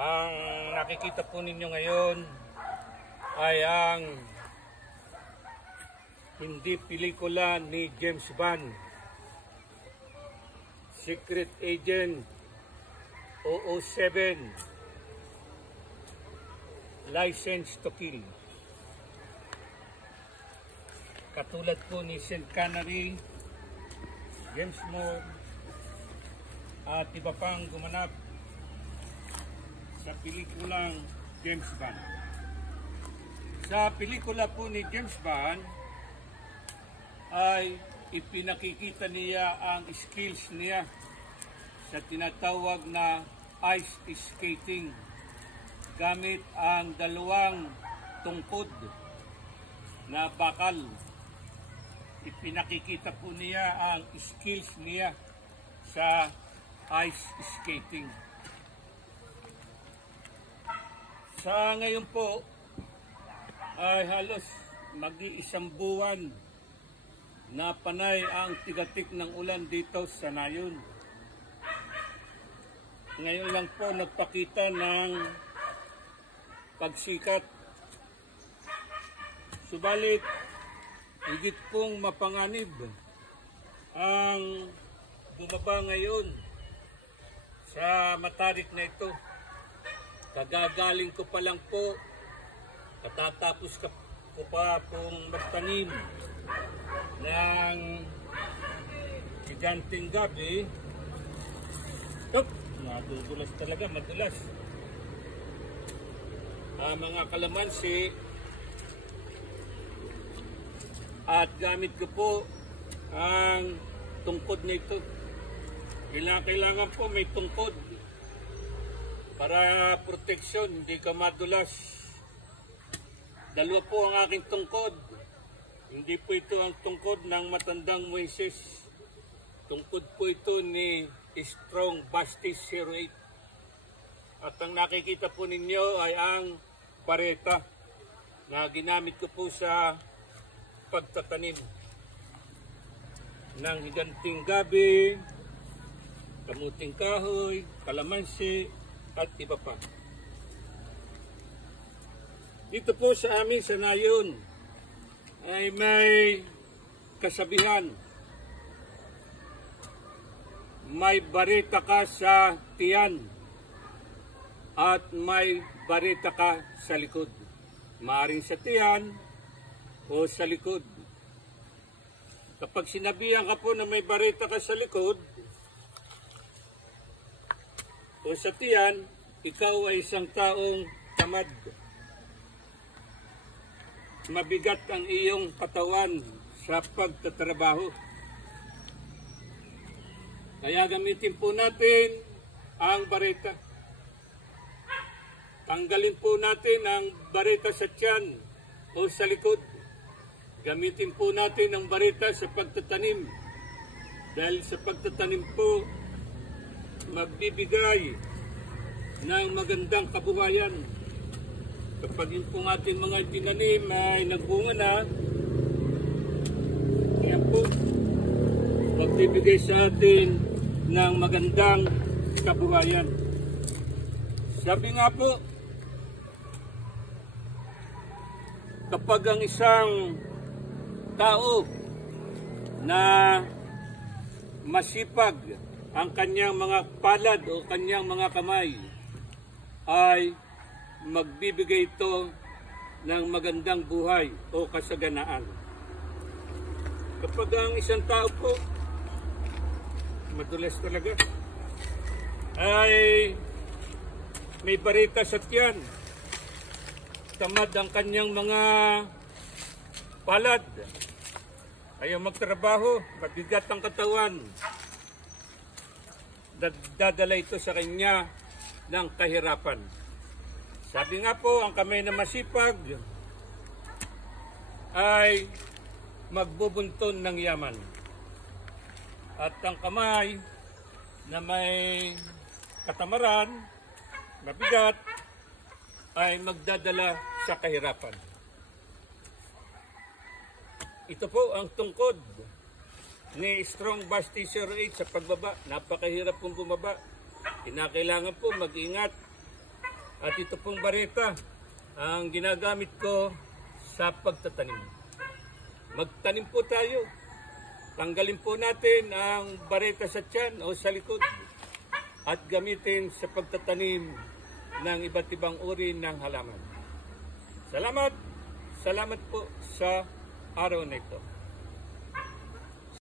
Ang nakikita po ninyo ngayon ay ang hindi pelikula ni James Bond, Secret Agent 007, License to Kill. Katulad po ni Sean Connery, James Moore, at iba pang gumanap sa pelikulang James Bond. Sa pelikula po ni James Bond ay ipinakikita niya ang skills niya sa tinatawag na ice skating gamit ang dalawang tungkod na bakal. Ipinakikita po niya ang skills niya sa ice skating. Sa ngayon po ay halos mag-iisang buwan na panay ang tigatik ng ulan dito sa Nayon. Ngayon lang po nagpakita ng pagsikat. Subalit, higit pong mapanganib ang bumaba ngayon sa matarik na ito. Kagagaling ko pa lang po, katatapos ko pa pong magtanim ng giganting gabi. Madudulas talaga, madulas. Mga kalamansi. At gamit ko po ang tungkod nito. Kailangan po may tungkod para proteksyon, hindi ka madulas. Dalawa po ang aking tungkod. Hindi po ito ang tungkod ng matandang Moises. Tungkod po ito ni Strong Basti 08. At ang nakikita po ninyo ay ang bareta na ginamit ko po sa pagtatanim ng higanting gabi, kamuting kahoy, kalamansi, at iba pa. Dito po sa amin sa Nayon ay may kasabihan. May bareta ka sa tiyan at may bareta ka sa likod. Maaring sa tiyan o sa likod. Kapag sinabihan ka po na may bareta ka sa likod o sa tiyan, ikaw ay isang taong tamad. Mabigat ang iyong katawan sa pagtatrabaho. Kaya gamitin po natin ang bareta. Tanggalin po natin ang bareta sa tiyan o sa likod. Gamitin po natin ang bareta sa pagtatanim. Dahil sa pagtatanim po, magbibigay ng magandang kabuhayan. Kapag yun pong ating mga tinanim ay nagbunga na, yan po, magbibigay sa atin ng magandang kabuhayan. Sabi nga po, kapag ang isang tao na masipag ang kanyang mga palad o kanyang mga kamay ay magbibigay ito ng magandang buhay o kasaganaan. Kapag ang isang tao po madulas talaga ay may bareta sa tiyan, tamad ang kanyang mga palad, ayaw magtrabaho, mabigat ang katawan, dadala ito sa kanya ng kahirapan. Sabi nga po, ang kamay na masipag ay magbubunton ng yaman. At ang kamay na may katamaran, mabigat, ay magdadala sa kahirapan. Ito po ang tungkod ni Strong Basti 08 sa pagbaba. Napakahirap pong bumaba. Kinakailangan po mag-ingat At ito pong bareta ang ginagamit ko sa pagtatanim. Magtanim po tayo. Tanggalin po natin ang bareta sa tiyan o sa likod at gamitin sa pagtatanim ng iba't ibang uri ng halaman. Salamat! Salamat po sa araw na ito.